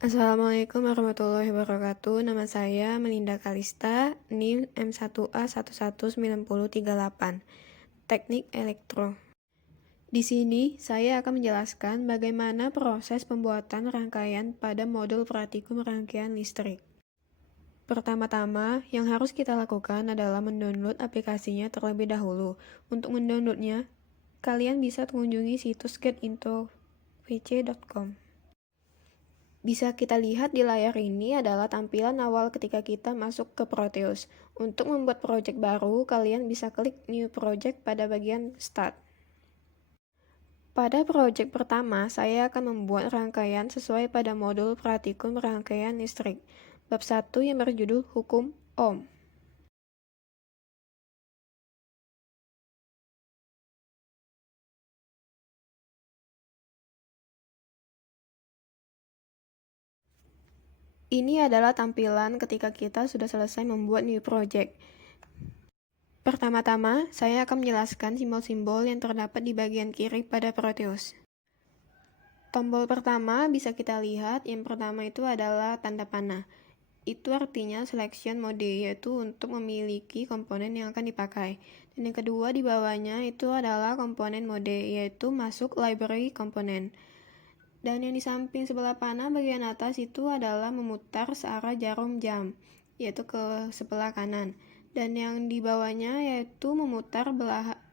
Assalamualaikum warahmatullahi wabarakatuh. Nama saya Melinda Kalista, NIM M1A11938, Teknik Elektro. Di sini, saya akan menjelaskan bagaimana proses pembuatan rangkaian pada modul praktikum rangkaian listrik. Pertama-tama, yang harus kita lakukan adalah mendownload aplikasinya terlebih dahulu. Untuk mendownloadnya, kalian bisa mengunjungi situs getintovc.com. Bisa kita lihat di layar ini adalah tampilan awal ketika kita masuk ke Proteus. Untuk membuat project baru, kalian bisa klik New Project pada bagian Start. Pada project pertama, saya akan membuat rangkaian sesuai pada modul praktikum rangkaian listrik. Bab 1 yang berjudul Hukum Ohm. Ini adalah tampilan ketika kita sudah selesai membuat new project. Pertama-tama, saya akan menjelaskan simbol-simbol yang terdapat di bagian kiri pada Proteus. Tombol pertama bisa kita lihat, yang pertama itu adalah tanda panah. Itu artinya selection mode, yaitu untuk memiliki komponen yang akan dipakai. Dan yang kedua di bawahnya itu adalah komponen mode, yaitu masuk library komponen. Dan yang di samping sebelah panah bagian atas itu adalah memutar searah jarum jam, yaitu ke sebelah kanan. Dan yang di bawahnya yaitu memutar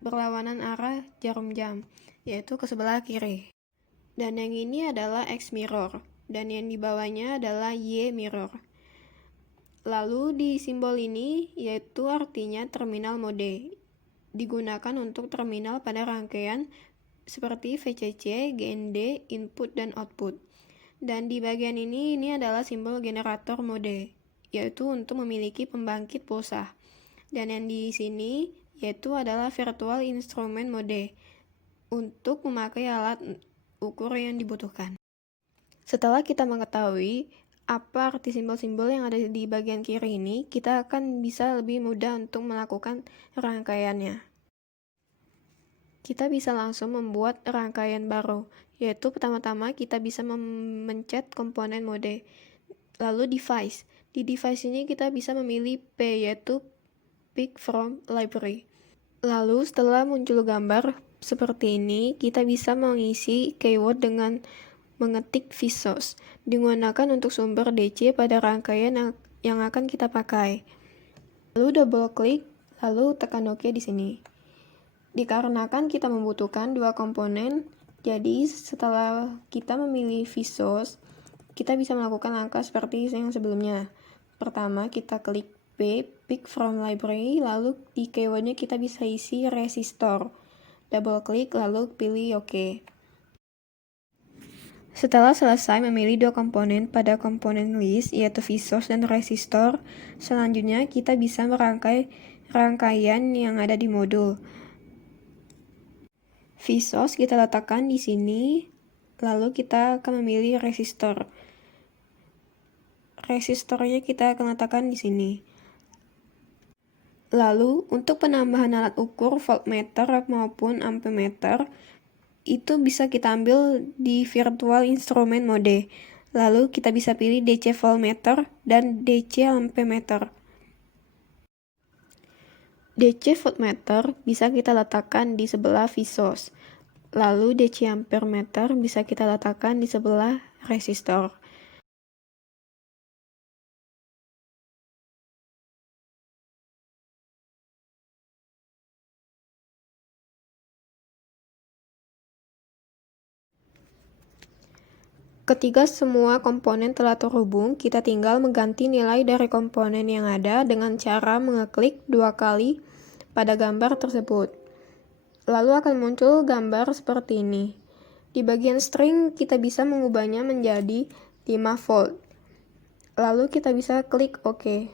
berlawanan arah jarum jam, yaitu ke sebelah kiri. Dan yang ini adalah X mirror, dan yang di bawahnya adalah Y mirror. Lalu di simbol ini yaitu artinya terminal mode, digunakan untuk terminal pada rangkaian seperti VCC, GND, input dan output. Dan di bagian ini adalah simbol generator mode, yaitu untuk memiliki pembangkit pulsa. Dan yang di sini yaitu adalah virtual instrument mode, untuk memakai alat ukur yang dibutuhkan. Setelah kita mengetahui apa arti simbol-simbol yang ada di bagian kiri ini, kita akan bisa lebih mudah untuk melakukan rangkaiannya. Kita bisa langsung membuat rangkaian baru, yaitu pertama-tama kita bisa memencet komponen mode, lalu device. Di device ini kita bisa memilih P, yaitu Pick from Library. Lalu setelah muncul gambar seperti ini, kita bisa mengisi keyword dengan mengetik Vsauce, digunakan untuk sumber DC pada rangkaian yang akan kita pakai. Lalu double klik, lalu tekan OK di sini. Dikarenakan kita membutuhkan dua komponen, jadi setelah kita memilih Vsauce, kita bisa melakukan langkah seperti yang sebelumnya. Pertama, kita klik P, Pick from Library, lalu di keywordnya kita bisa isi resistor. Double klik, lalu pilih OK. Setelah selesai memilih dua komponen pada komponen list, yaitu Vsauce dan resistor, selanjutnya kita bisa merangkai rangkaian yang ada di modul. Vsauce kita letakkan di sini, lalu kita akan memilih resistor. Resistornya kita akan letakkan di sini. Lalu, untuk penambahan alat ukur voltmeter maupun ampemeter, itu bisa kita ambil di virtual instrument mode. Lalu kita bisa pilih DC voltmeter dan DC ampemeter. DC voltmeter bisa kita letakkan di sebelah Vsauce. Lalu DC ampermeter bisa kita letakkan di sebelah resistor. Ketika semua komponen telah terhubung, kita tinggal mengganti nilai dari komponen yang ada dengan cara mengeklik 2 kali pada gambar tersebut. Lalu akan muncul gambar seperti ini. Di bagian string, kita bisa mengubahnya menjadi 5 volt. Lalu kita bisa klik OK.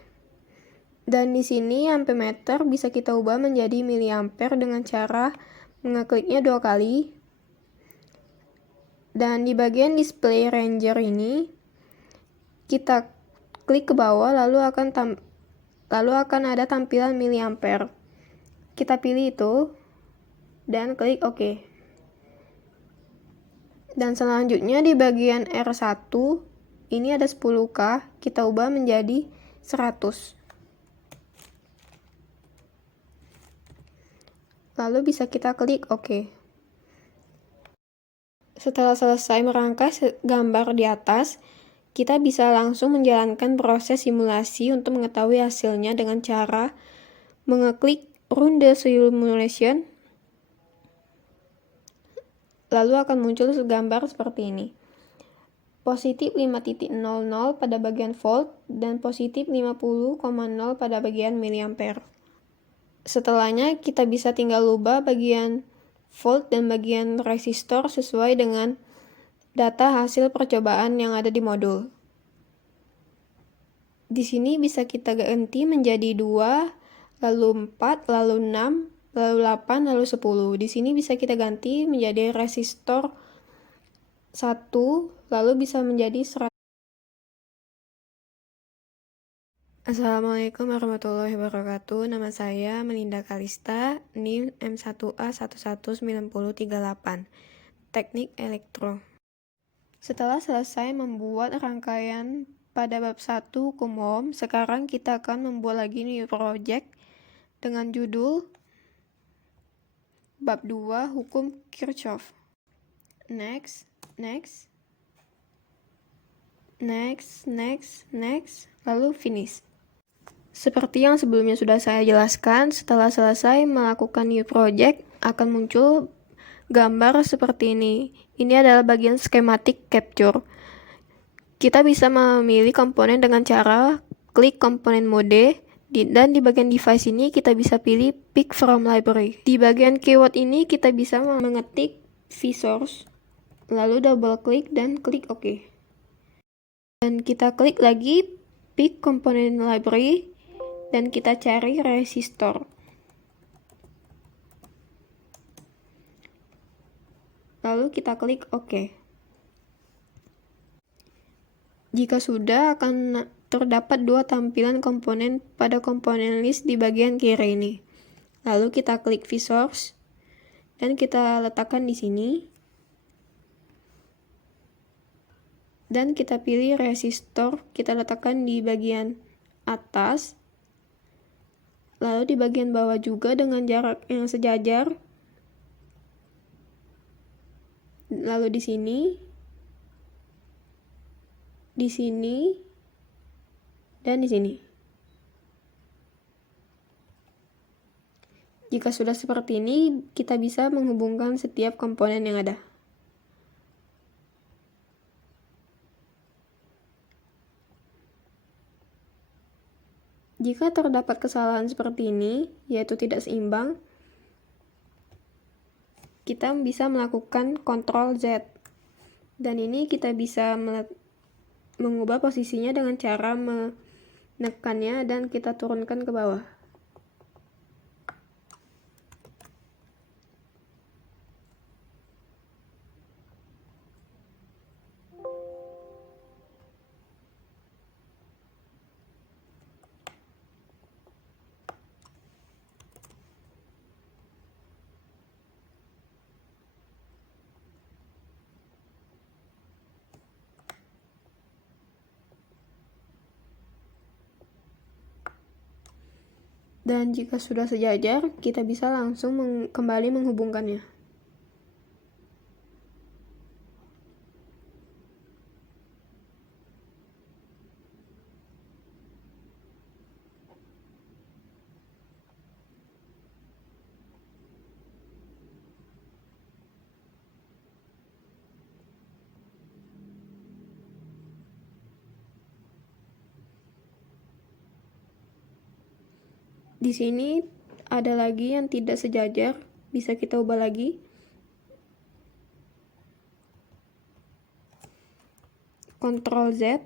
Dan di sini ampemeter bisa kita ubah menjadi miliampere dengan cara mengekliknya 2 kali. Dan di bagian display ranger ini, kita klik ke bawah, lalu akan ada tampilan miliampere. Kita pilih itu, dan klik OK. Dan selanjutnya di bagian R1, Ini ada 10K, kita ubah menjadi 100. Lalu bisa kita klik OK. Setelah selesai merangkai gambar di atas, kita bisa langsung menjalankan proses simulasi untuk mengetahui hasilnya dengan cara mengeklik Run the Simulation. Lalu akan muncul gambar seperti ini. Positif 5.00 pada bagian volt dan positif 50,0 pada bagian miliampere. Setelahnya kita bisa tinggal ubah bagian volt dan bagian resistor sesuai dengan data hasil percobaan yang ada di modul. Di sini bisa kita ganti menjadi 2, lalu 4, lalu 6, lalu 8, lalu 10. Di sini bisa kita ganti menjadi resistor 1, lalu bisa menjadi 100. Assalamualaikum warahmatullahi wabarakatuh. Nama saya Melinda Kalista, NIM M1A119038, Teknik Elektro. Setelah selesai membuat rangkaian pada bab 1 hukum Ohm, sekarang kita akan membuat lagi new project dengan judul bab 2 hukum Kirchhoff. Next, lalu finish. Seperti yang sebelumnya sudah saya jelaskan, setelah selesai melakukan new project akan muncul gambar seperti ini. Ini adalah bagian schematic capture. Kita bisa memilih komponen dengan cara klik komponen mode, dan di bagian device ini kita bisa pilih pick from library. Di bagian keyword ini kita bisa mengetik vSource, lalu double klik dan klik OK. Dan kita klik lagi pick komponen library dan kita cari resistor. Lalu kita klik OK. Jika sudah, akan terdapat 2 tampilan komponen pada komponen list di bagian kiri ini. Lalu kita klik vSource dan kita letakkan di sini. Dan kita pilih resistor, kita letakkan di bagian atas. Lalu di bagian bawah juga dengan jarak yang sejajar. Lalu di sini, dan di sini. Jika sudah seperti ini, kita bisa menghubungkan setiap komponen yang ada. Jika terdapat kesalahan seperti ini, yaitu tidak seimbang, kita bisa melakukan Ctrl Z. Dan ini kita bisa mengubah posisinya dengan cara menekannya dan kita turunkan ke bawah. Dan jika sudah sejajar, kita bisa langsung kembali menghubungkannya. Di sini ada lagi yang tidak sejajar, bisa kita ubah lagi. Ctrl Z.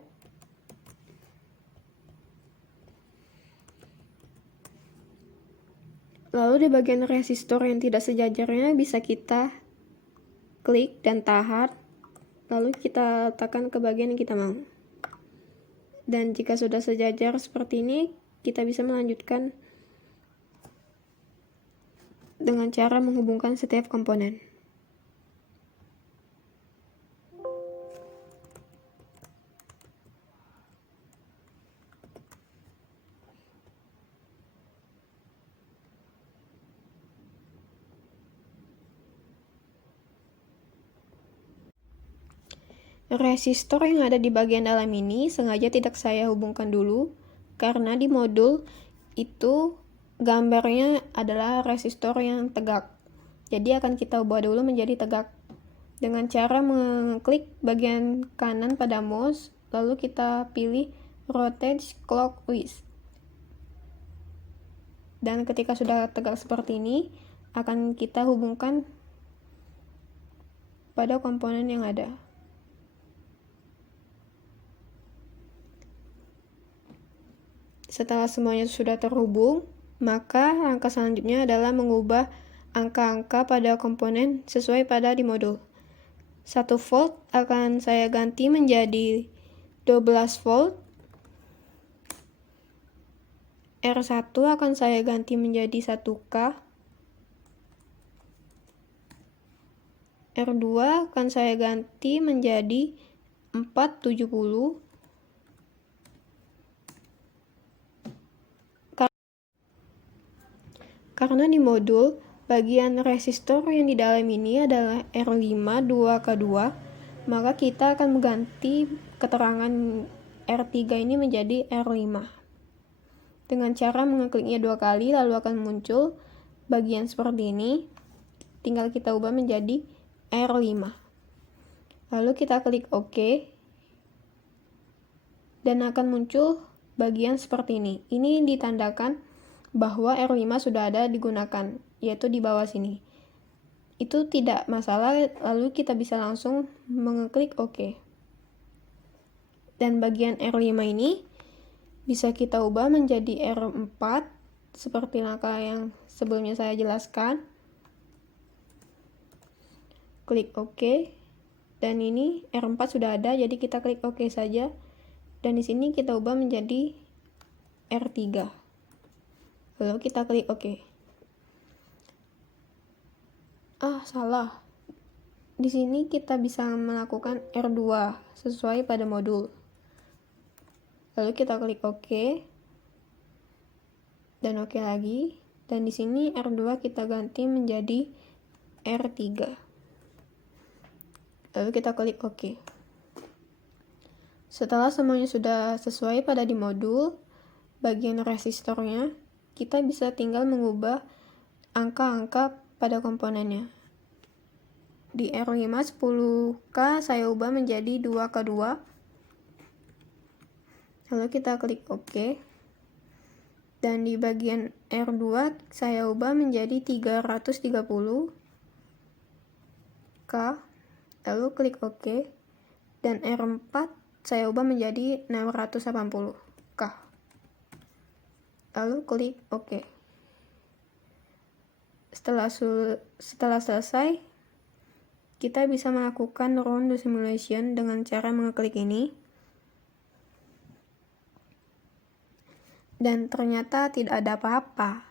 Lalu di bagian resistor yang tidak sejajarnya bisa kita klik dan tahan, lalu kita letakkan ke bagian yang kita mau. Dan jika sudah sejajar seperti ini, kita bisa melanjutkan dengan cara menghubungkan setiap komponen. Resistor yang ada di bagian dalam ini sengaja tidak saya hubungkan dulu, karena di modul itu gambarnya adalah resistor yang tegak. Jadi akan kita ubah dulu menjadi tegak dengan cara mengklik bagian kanan pada mouse, lalu kita pilih rotate clockwise. Dan ketika sudah tegak seperti ini, akan kita hubungkan pada komponen yang ada. Setelah semuanya sudah terhubung, maka langkah selanjutnya adalah mengubah angka-angka pada komponen sesuai pada di modul. 1 volt akan saya ganti menjadi 12 volt. R1 akan saya ganti menjadi 1K. R2 akan saya ganti menjadi 470. Karena di modul, bagian resistor yang di dalam ini adalah R5 2K2, maka kita akan mengganti keterangan R3 ini menjadi R5. Dengan cara mengekliknya 2 kali, lalu akan muncul bagian seperti ini. Tinggal kita ubah menjadi R5. Lalu kita klik OK. Dan akan muncul bagian seperti ini. Ini ditandakan bahwa R5 sudah ada digunakan, yaitu di bawah sini. Itu tidak masalah, lalu kita bisa langsung mengeklik OK. Dan bagian R5 ini bisa kita ubah menjadi R4, seperti langkah yang sebelumnya saya jelaskan. Klik OK. Dan ini R4 sudah ada, jadi kita klik OK saja. Dan di sini kita ubah menjadi R3. Lalu kita klik OK. Salah. Di sini kita bisa melakukan R2 sesuai pada modul. Lalu kita klik OK. Dan OK lagi. Dan di sini R2 kita ganti menjadi R3. Lalu kita klik OK. Setelah semuanya sudah sesuai pada di modul, bagian resistornya, kita bisa tinggal mengubah angka-angka pada komponennya. Di R5 10K saya ubah menjadi 2K2. Lalu kita klik OK. Dan di bagian R2 saya ubah menjadi 330K. Lalu klik OK. Dan R4 saya ubah menjadi 680K. Lalu klik OK. Setelah selesai, kita bisa melakukan run the simulation dengan cara mengeklik ini. Dan ternyata tidak ada apa-apa.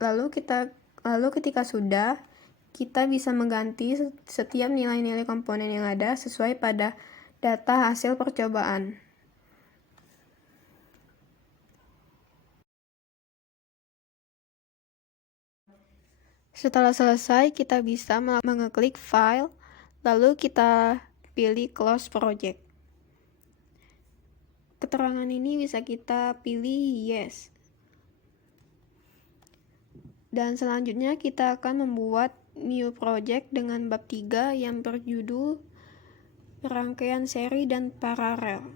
Lalu ketika sudah, kita bisa mengganti setiap nilai-nilai komponen yang ada sesuai pada data hasil percobaan. Setelah selesai, kita bisa mengeklik file, lalu kita pilih close project. Keterangan ini bisa kita pilih yes. Dan selanjutnya kita akan membuat new project dengan bab 3 yang berjudul rangkaian seri dan paralel.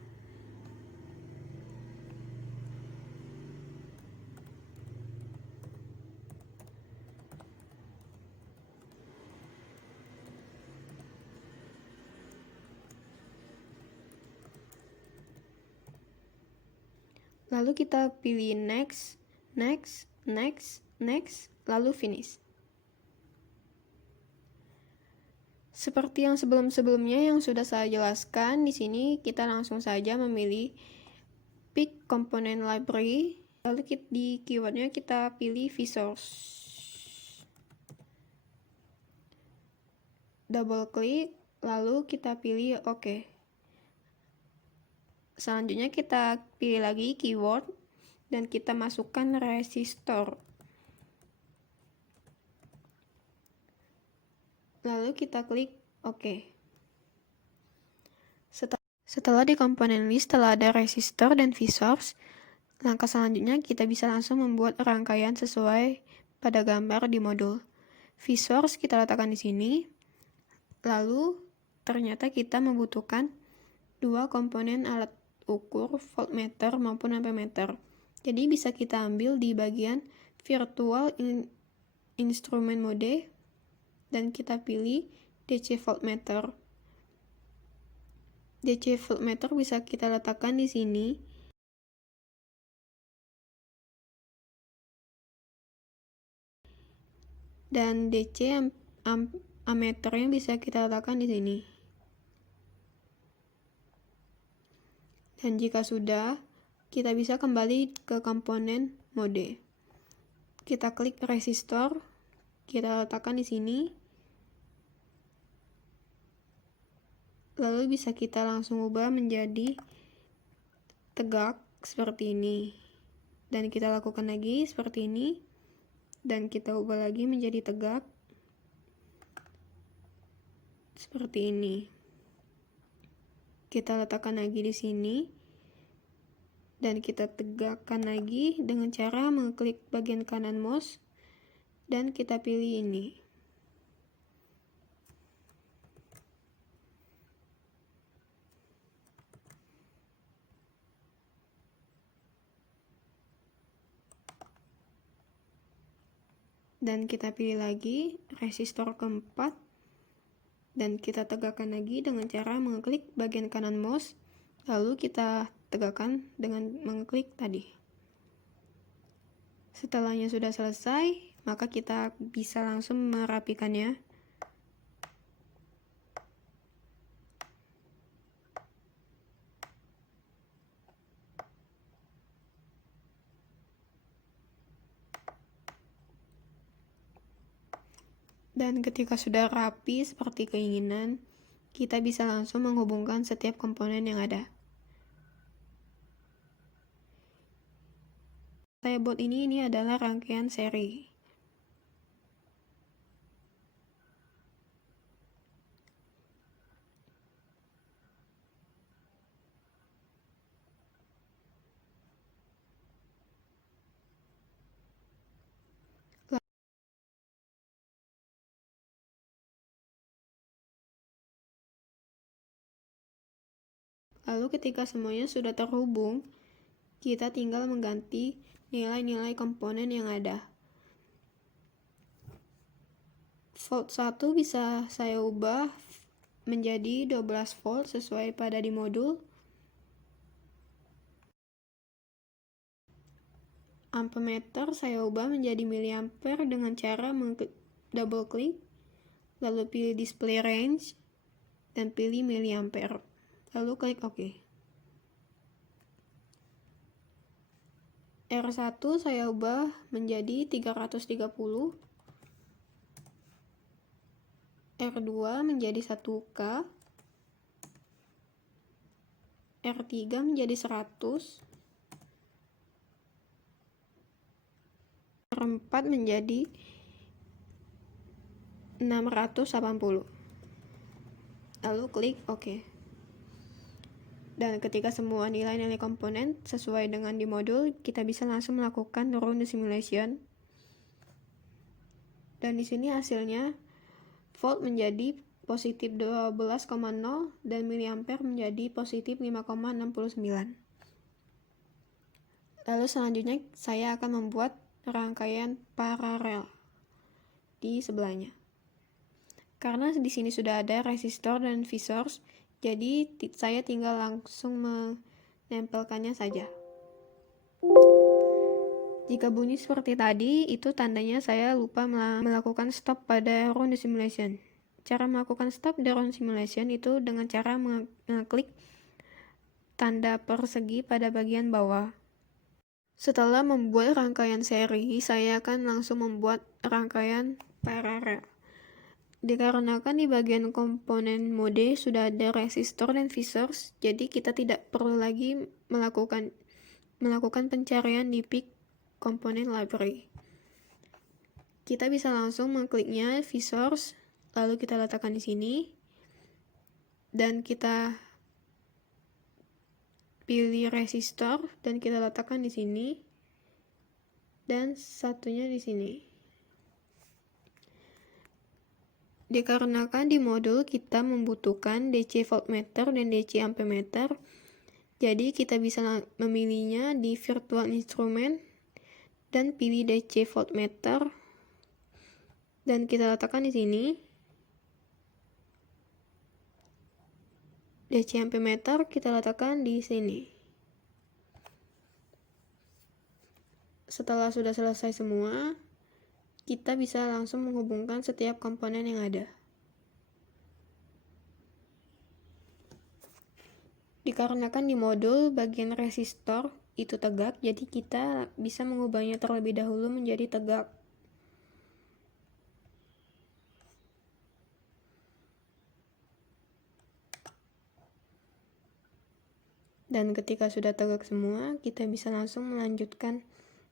Lalu kita pilih next, next, next, next, lalu finish. Seperti yang sebelum-sebelumnya yang sudah saya jelaskan, di sini kita langsung saja memilih pick component library, lalu di keywordnya kita pilih vSource. Double klik, lalu kita pilih OK. Selanjutnya kita pilih lagi keyword dan kita masukkan resistor. Lalu kita klik Oke. Setelah di komponen list telah ada resistor dan V-source, langkah selanjutnya kita bisa langsung membuat rangkaian sesuai pada gambar di modul. V-source kita letakkan di sini. Lalu ternyata kita membutuhkan dua komponen alat ukur voltmeter maupun ampermeter. Jadi bisa kita ambil di bagian virtual instrument mode dan kita pilih DC voltmeter. DC voltmeter bisa kita letakkan di sini. Dan DC ammeternya bisa kita letakkan di sini. Dan jika sudah, kita bisa kembali ke komponen mode. Kita klik resistor, kita letakkan di sini. Lalu bisa kita langsung ubah menjadi tegak seperti ini. Dan kita lakukan lagi seperti ini. Dan kita ubah lagi menjadi tegak seperti ini. Kita letakkan lagi di sini. Dan kita tegakkan lagi dengan cara mengklik bagian kanan mouse. Dan kita pilih ini. Dan kita pilih lagi resistor keempat dan kita tegakkan lagi dengan cara mengklik bagian kanan mouse, lalu kita tegakkan dengan mengklik tadi. Setelahnya sudah selesai, maka kita bisa langsung merapikannya. Dan ketika sudah rapi seperti keinginan, kita bisa langsung menghubungkan setiap komponen yang ada. Saya buat ini adalah rangkaian seri. Lalu ketika semuanya sudah terhubung, kita tinggal mengganti nilai-nilai komponen yang ada. Volt 1 bisa saya ubah menjadi 12 volt sesuai pada di modul. Ampermeter saya ubah menjadi miliampere dengan cara double klik, lalu pilih display range, dan pilih miliampere. Lalu klik OK. R1 saya ubah menjadi 330. R2 menjadi 1K. R3 menjadi 100. R4 menjadi 680. Lalu klik OK. Dan ketika semua nilai-nilai komponen sesuai dengan di modul, kita bisa langsung melakukan run the simulation. Dan di sini hasilnya volt menjadi positif 12,0 dan miliampere menjadi positif 5,69. Lalu selanjutnya saya akan membuat rangkaian paralel di sebelahnya. Karena di sini sudah ada resistor dan V-source, jadi saya tinggal langsung menempelkannya saja. Jika bunyi seperti tadi, itu tandanya saya lupa melakukan stop pada run the simulation. Cara melakukan stop the run simulation itu dengan cara mengklik tanda persegi pada bagian bawah. Setelah membuat rangkaian seri, saya akan langsung membuat rangkaian paralel. Dikarenakan di bagian komponen mode sudah ada resistor dan V-source, jadi kita tidak perlu lagi melakukan pencarian di pick komponen library. Kita bisa langsung mengkliknya V-source, lalu kita letakkan di sini. dan kita pilih resistor dan kita letakkan di sini dan satunya di sini. Dikarenakan di modul kita membutuhkan DC voltmeter dan DC ampemeter, jadi kita bisa memilihnya di virtual instrument dan pilih DC voltmeter dan kita letakkan di sini. DC ampemeter kita letakkan di sini. Setelah sudah selesai semua, kita bisa langsung menghubungkan setiap komponen yang ada. Dikarenakan di modul bagian resistor itu tegak, jadi kita bisa mengubahnya terlebih dahulu menjadi tegak. Dan ketika sudah tegak semua, kita bisa langsung melanjutkan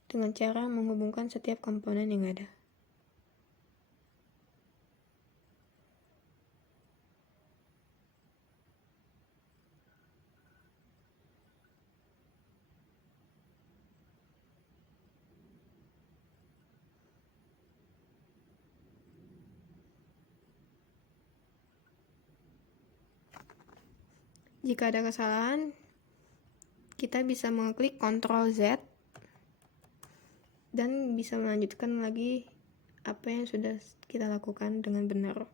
dengan cara menghubungkan setiap komponen yang ada. Jika ada kesalahan, kita bisa mengklik Ctrl Z dan bisa melanjutkan lagi apa yang sudah kita lakukan dengan benar.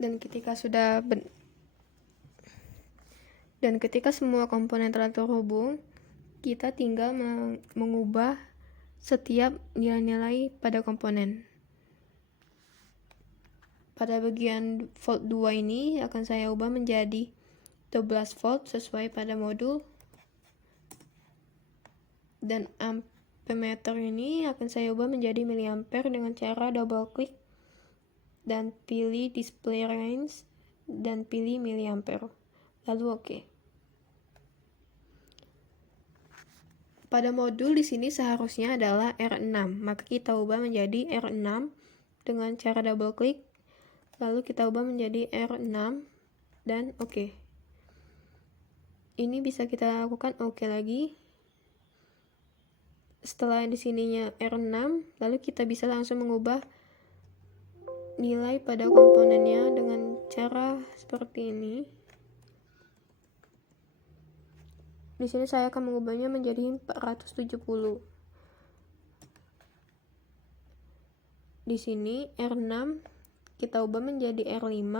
Dan ketika semua komponen telah terhubung, kita tinggal mengubah setiap nilai-nilai pada komponen. Pada bagian volt 2 ini akan saya ubah menjadi 12 volt sesuai pada modul. Dan ampemeter ini akan saya ubah menjadi miliampere dengan cara double klik dan pilih display range dan pilih miliampere. Lalu oke. Pada modul di sini seharusnya adalah R6, maka kita ubah menjadi R6 dengan cara double klik, lalu kita ubah menjadi R6 dan oke. Ini bisa kita lakukan oke lagi. Setelah di sininya R6, lalu kita bisa langsung mengubah nilai pada komponennya dengan cara seperti ini. Di sini saya akan mengubahnya menjadi 470. Di sini R6 kita ubah menjadi R5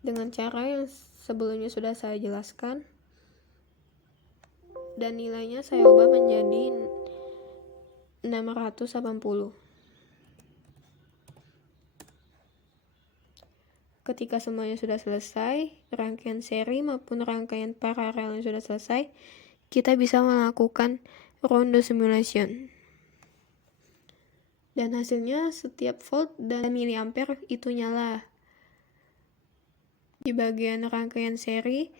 dengan cara yang sebelumnya sudah saya jelaskan. Dan nilainya saya ubah menjadi 680. Ketika semuanya sudah selesai, rangkaian seri maupun rangkaian paralel yang sudah selesai, kita bisa melakukan ronde simulation. Dan hasilnya setiap volt dan miliampere itu nyala. Di bagian rangkaian seri,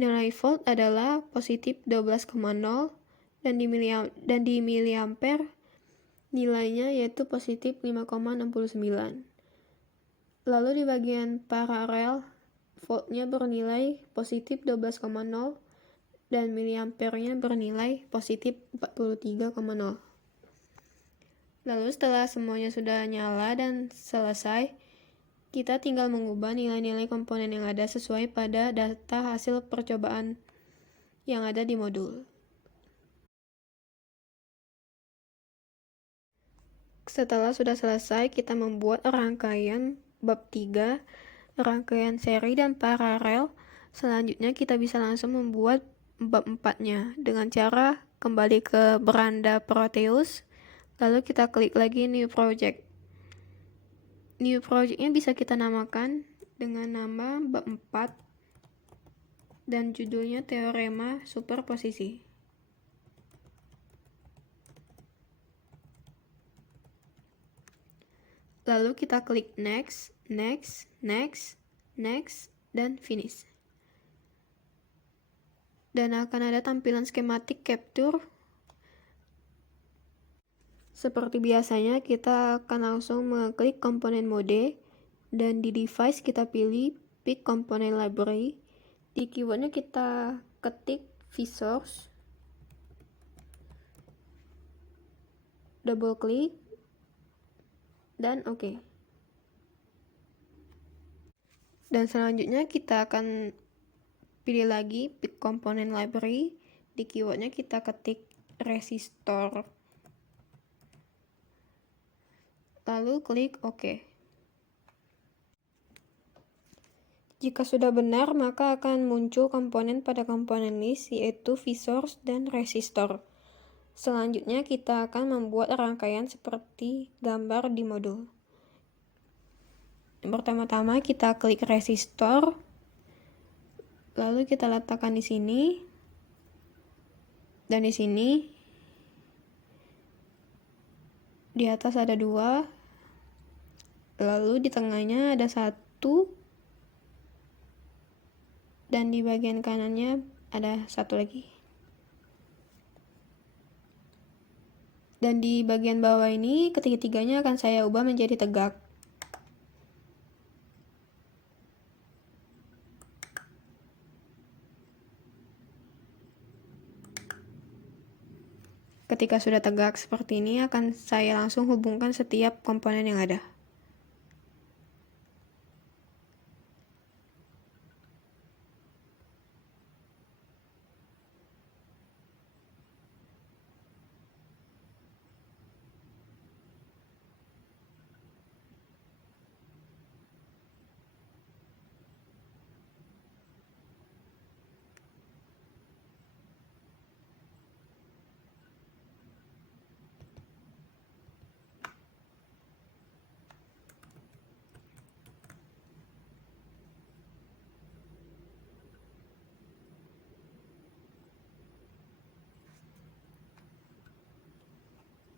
nilai volt adalah positif 12,0 dan di miliampere nilainya yaitu positif 5,69. Lalu di bagian paralel, voltnya bernilai positif 12,0 dan miliampernya bernilai positif 43,0. Lalu setelah semuanya sudah nyala dan selesai, kita tinggal mengubah nilai-nilai komponen yang ada sesuai pada data hasil percobaan yang ada di modul. Setelah sudah selesai, kita membuat rangkaian bab 3, rangkaian seri dan paralel. Selanjutnya kita bisa langsung membuat bab 4-nya dengan cara kembali ke beranda Proteus, lalu kita klik lagi new project. New project-nya bisa kita namakan dengan nama bab 4 dan judulnya teorema superposisi. Lalu kita klik next, next, next, next, dan finish. Dan akan ada tampilan skematik capture. Seperti biasanya, kita akan langsung mengklik komponen mode, dan di device kita pilih pick component library. Di keywordnya kita ketik vSource, double klik, dan oke. Dan selanjutnya kita akan pilih lagi pick component library. Di keywordnya kita ketik resistor, lalu klik oke. Jika sudah benar, maka akan muncul komponen pada komponen list, yaitu vSource dan resistor. Selanjutnya kita akan membuat rangkaian seperti gambar di modul. Yang pertama-tama kita klik resistor, lalu kita letakkan di sini, dan di sini di atas ada 2, lalu di tengahnya ada 1, dan di bagian kanannya ada 1 lagi. Dan di bagian bawah ini ketiga-tiganya akan saya ubah menjadi tegak. Ketika sudah tegak seperti ini, akan saya langsung hubungkan setiap komponen yang ada.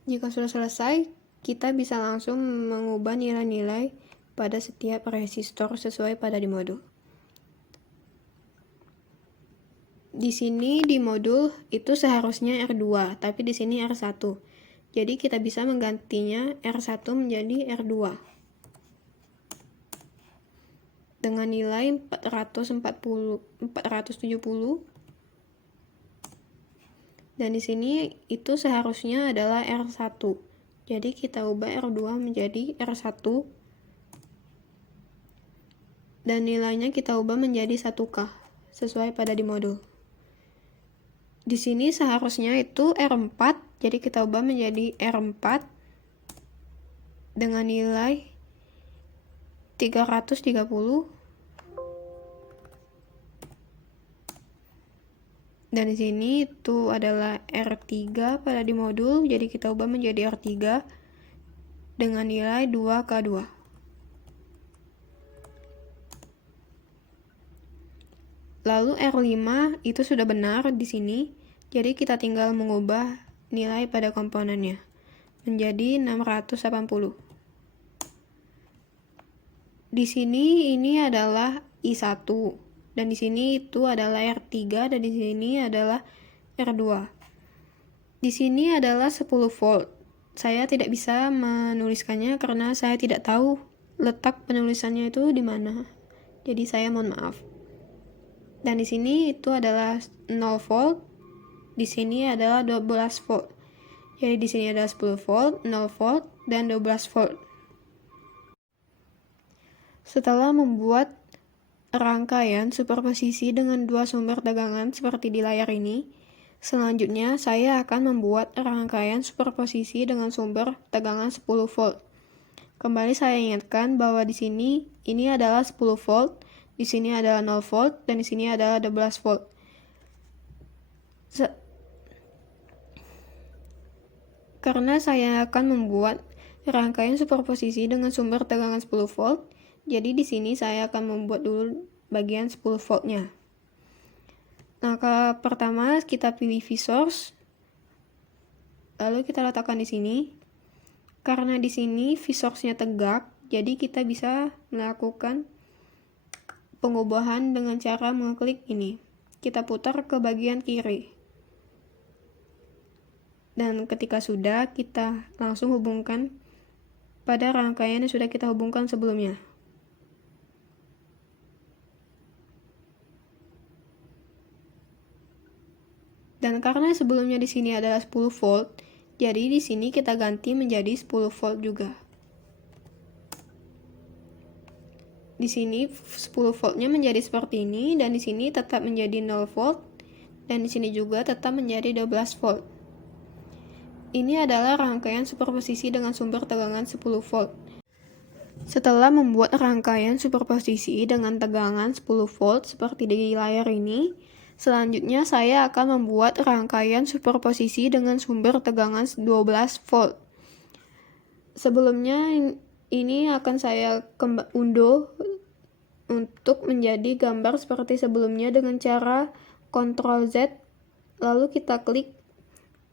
Jika sudah selesai, kita bisa langsung mengubah nilai-nilai pada setiap resistor sesuai pada di modul. Di sini di modul itu seharusnya R2, tapi di sini R1. Jadi kita bisa menggantinya R1 menjadi R2. Dengan nilai 470. Dan di sini itu seharusnya adalah R1. Jadi kita ubah R2 menjadi R1. Dan nilainya kita ubah menjadi 1K sesuai pada di modul. Di sini seharusnya itu R4, jadi kita ubah menjadi R4 dengan nilai 330. Dan di sini itu adalah R3 pada di modul, jadi kita ubah menjadi R3 dengan nilai 2K2. Lalu R5 itu sudah benar di sini, jadi kita tinggal mengubah nilai pada komponennya menjadi 680. Di sini ini adalah I1. Dan di sini itu adalah R3 dan di sini adalah R2. Di sini adalah 10 volt. Saya tidak bisa menuliskannya karena saya tidak tahu letak penulisannya itu di mana. Jadi saya mohon maaf. Dan di sini itu adalah 0 volt. Di sini adalah 12 volt. Jadi di sini ada 10 volt, 0 volt, dan 12 volt. Setelah membuat rangkaian superposisi dengan 2 sumber tegangan seperti di layar ini, selanjutnya saya akan membuat rangkaian superposisi dengan sumber tegangan 10 volt. Kembali saya ingatkan bahwa di sini ini adalah 10 volt, di sini adalah 0 volt, dan di sini adalah 12 volt. Karena saya akan membuat rangkaian superposisi dengan sumber tegangan 10 volt, jadi di sini saya akan membuat dulu bagian 10 voltnya. Nah, pertama kita pilih vSource, lalu kita letakkan di sini. Karena di sini vSource-nya tegak, jadi kita bisa melakukan pengubahan dengan cara mengklik ini. Kita putar ke bagian kiri. Dan ketika sudah, kita langsung hubungkan pada rangkaian yang sudah kita hubungkan sebelumnya. Dan karena sebelumnya di sini adalah 10 volt, jadi di sini kita ganti menjadi 10 volt juga. Di sini 10 voltnya menjadi seperti ini, dan di sini tetap menjadi 0 volt, dan di sini juga tetap menjadi 12 volt. Ini adalah rangkaian superposisi dengan sumber tegangan 10 volt. Setelah membuat rangkaian superposisi dengan tegangan 10 volt seperti di layar ini, selanjutnya saya akan membuat rangkaian superposisi dengan sumber tegangan 12 volt. Sebelumnya ini akan saya unduh untuk menjadi gambar seperti sebelumnya dengan cara Ctrl Z, lalu kita klik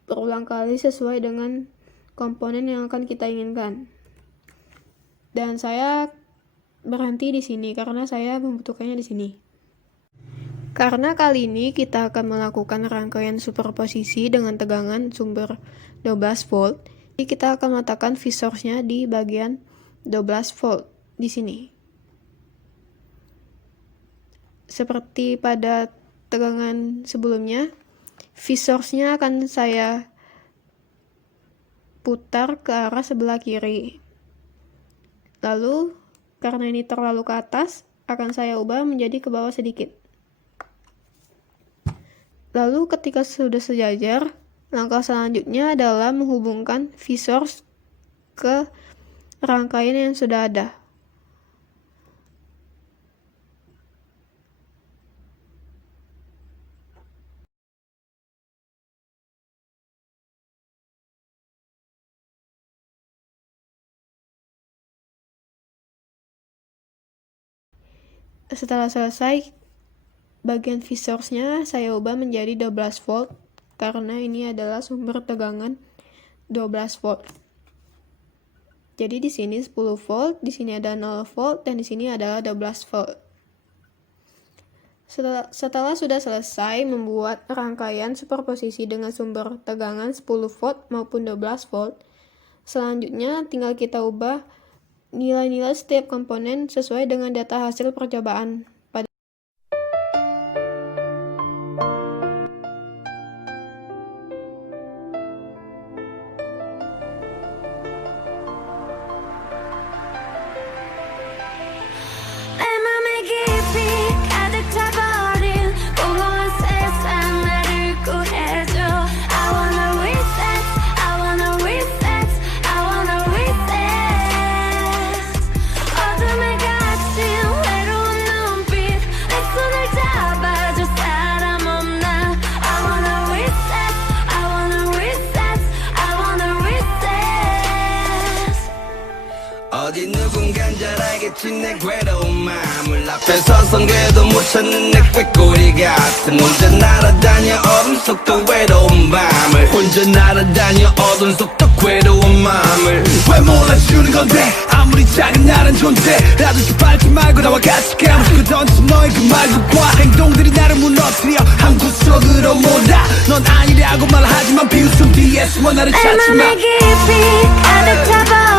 berulang kali sesuai dengan komponen yang akan kita inginkan. Dan saya berhenti di sini karena saya membutuhkannya di sini. Karena kali ini kita akan melakukan rangkaian superposisi dengan tegangan sumber 12 volt, jadi kita akan meletakkan V source-nya di bagian 12 volt di sini. Seperti pada tegangan sebelumnya, V source-nya akan saya putar ke arah sebelah kiri. Lalu, karena ini terlalu ke atas, akan saya ubah menjadi ke bawah sedikit. Lalu ketika sudah sejajar, langkah selanjutnya adalah menghubungkan V source ke rangkaian yang sudah ada. Setelah selesai, bagian V source-nya saya ubah menjadi 12 volt karena ini adalah sumber tegangan 12 volt. Jadi di sini 10 volt, di sini ada 0 volt, dan di sini adalah 12 volt. Setelah sudah selesai membuat rangkaian superposisi dengan sumber tegangan 10 volt maupun 12 volt, selanjutnya tinggal kita ubah nilai-nilai setiap komponen sesuai dengan data hasil percobaan. 어디 누군간 잘 알겠지 내 괴로운 마음을 앞에 서선 궤도 못 찾는 내 꾀꼬리 같은 혼자 날아다녀 얼음 속 더 외로운 밤을 혼자 날아다녀 어둠 속 더 괴로운 마음을 왜 몰라주는 건데 아무리 작은 나란 존재라도 짓밟지 말고 나와 같이 가무시고 던진 너의 그 말과 행동들이 나를 무너뜨려 한 구석으로 몰아 넌 아니라고 말하지만 비웃음 뒤에 숨어 나를 찾지 마 내 맘에 깊이 가득 차버